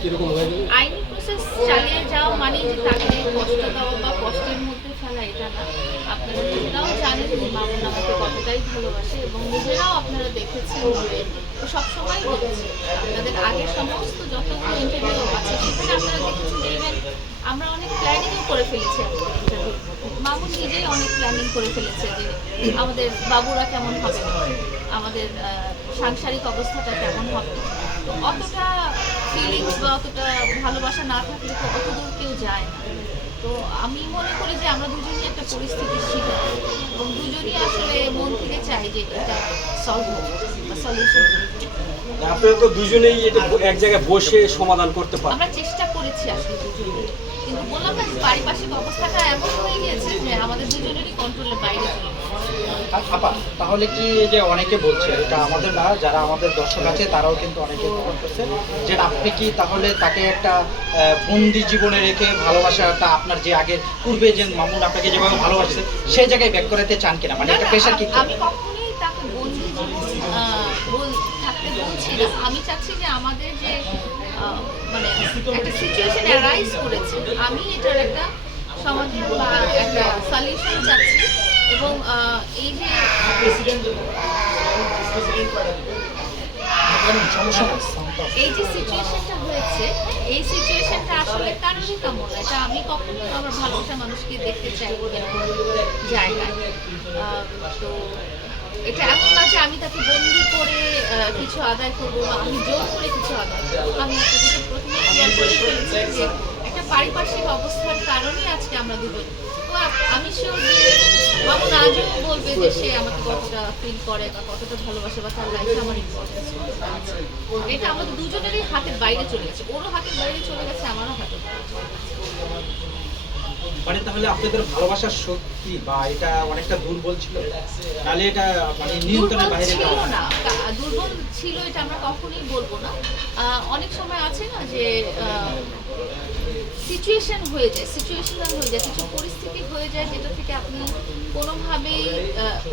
আইনি প্রসেস চালিয়ে যাওয়া মানে যে তাকে কষ্ট দেওয়া বা কষ্টের মধ্যে ফেলা, এটা না। আপনারা নিজেরাও জানেন মামুন আমাকে কতটাই ভালোবাসে এবং নিজেরাও আপনারা দেখেছেন যে সবসময় বলেছে, আপনাদের আগের সমস্ত যতগুলো ইন্টারভিউ আছে, সেখানে আপনারা দেখেছেন যে even আমরা অনেক প্ল্যানিংও করে ফেলেছি। মামুন নিজেই অনেক প্ল্যানিং করে ফেলেছে যে আমাদের বাবুরা কেমন হবে, আমাদের সাংসারিক অবস্থাটা কেমন হবে। তো অতটা ফিলিংস বা অতটা ভালোবাসা না থাকলে তো অত দূর কেউ যায় না। তো আমি মনে করি যে আমরা দুজনই একটা পরিস্থিতির শিকার এবং দুজনই আসলে মন থেকে চাই যে এটা সলভ হোক বা সলিউশন আপনারা তো দুজনেই এটা এক জায়গায় বসে সমাধান করতে পারেন আমরা চেষ্টা করেছি আসলে দুজনেই কিন্তু বললাম না পারিপার্শ্বিক অবস্থাটা এমন হয়ে গিয়েছে যে আমাদের দুজনেরই কন্ট্রোলের বাইরে চলে গেছে। আপা তাহলে কি যে অনেকে বলছে এটা আমাদের না যারা আমাদের দর্শক আছে তারাও কিন্তু অনেকে করতেছে যে আপনি কি তাহলে তাকে একটা বন্দি জীবনে রেখে ভালোবাসাটা আপনার যে আগের পূর্বে যে মামুন আপনাকে যেভাবে ভালোবাসছে সেই জায়গায় ব্যাক করাতে চান কিনা? মানে একটা প্রেশার কি আমি কখনোই তাকে বন্দি জীবন থাকতে বলছি না। আমি চাচ্ছি যে আমাদের যে মানে একটা সিচুয়েশন অ্যারাইজ করেছে। আমি এটার একটা সমাধান বা একটা সলিউশন চাচ্ছি। এবং এই যে। এই যে সিচুয়েশনটা হয়েছে, এই সিচুয়েশনটা আসলে কারণই কামন এটা আমি কখনো আমার ভালোবাসা মানুষকে দেখতে এরকম জায়গায় তো এটা এমন না যে আমি তাকে বন্দি করে কিছু আদায় করব বা আমি জোর করে কিছু আদায় আমি প্রথমে পারিপার্শ্বিক অবস্থার কারণে আজকে আমরা দুজন। আমি শিওর যে মামুন আজও বলবে যে সে আমাকে কতটা ফিল করে বা কতটা ভালোবাসে বা তার লাইফে আমার ইম্পর্টেন্স এটা আমাদের দুজনেরই হাতের বাইরে চলে গেছে। ওরও হাতের বাইরে চলে গেছে, আমারও হাতের বাইরে চলে গেছে। মানে তাহলে আপনাদের ভালোবাসার শক্তি বা এটা অনেকটা দুর্বল ছিল? তাহলে এটা মানে নিয়ন্ত্রণের বাইরে ছিল না। দুর্বল ছিল এটা আমরা কখনোই বলব না। অনেক সময় আছে না যে সিচুয়েশন হয়ে যায় সিচুয়েশনাল হয়ে যায় কিছু পরিস্থিতি হয়ে যায় যেটা থেকে আপনি কোনোভাবেই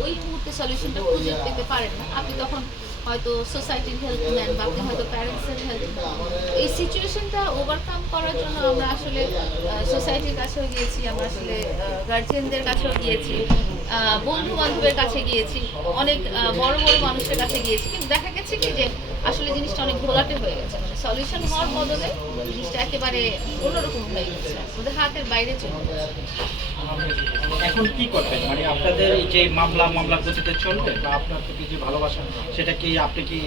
ওই মুহূর্তে সলিউশনটা খুঁজে পেতে পারেন না। আপনি তখন হয়তো সোসাইটির হেল্প নেন বা প্যারেন্টসের হেল্প এই সিচুয়েশনটা ওভারকাম করার জন্য আমরা আসলে সোসাইটির কাছেও গিয়েছি, আমরা আসলে গার্জিয়ানদের কাছেও গিয়েছি বন্ধু বান্ধবের কাছে গিয়েছি, অনেক বড় বড় মানুষের কাছে গিয়েছি। কিন্তু দেখা গেছে কি যে আসলে জিনিসটা অনেক ঘোলাটে হয়ে গেছে। মানে সলিউশন হওয়ার বদলে জিনিসটা একেবারে অন্যরকম হয়ে গেছে। ওদের হাতের বাইরে চলে গেছে। এখন কি করবেন? মানে আপনাদের যে মামলা মামলা গতিতে চলবে বা আপনার প্রতি যে ভালোবাসা, সেটা কি আপনি কি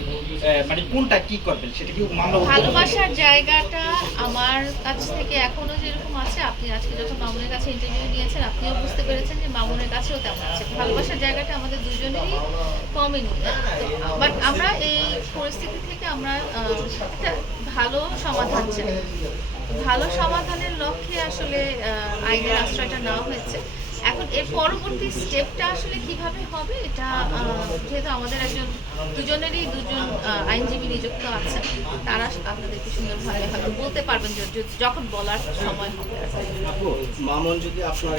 মানে কোনটা কি করবেন? সেটা কি মামলা ভালোবাসার জায়গাটা আমার কাছ থেকে এখনও যেরকম আছে, আপনি আজকে যখন মামুনের কাছে ইন্টারভিউ নিয়েছেন, আপনিও বুঝতে পেরেছেন যে মামুনের কাছেও তেমন আছে। ভালোবাসার জায়গাটা আমাদের দুজনেরই কমেনি বাট আমরা এই পরিস্থিতি থেকে আমরা ভালো সমাধান চাই। ভালো সমাধানের লক্ষ্যে আসলে আইনের আশ্রয়টা নেওয়া হয়েছে। এখন এর পরবর্তী স্টেপটা আসলে কীভাবে হবে, এটা যেহেতু আমাদের একজন, দুজনেরই দুজন আইনজীবী নিযুক্ত আছেন তারা আপনাদেরকে সুন্দরভাবে হয়তো বলতে পারবেন যখন বলার সময় হবে মামন, যদি আপনার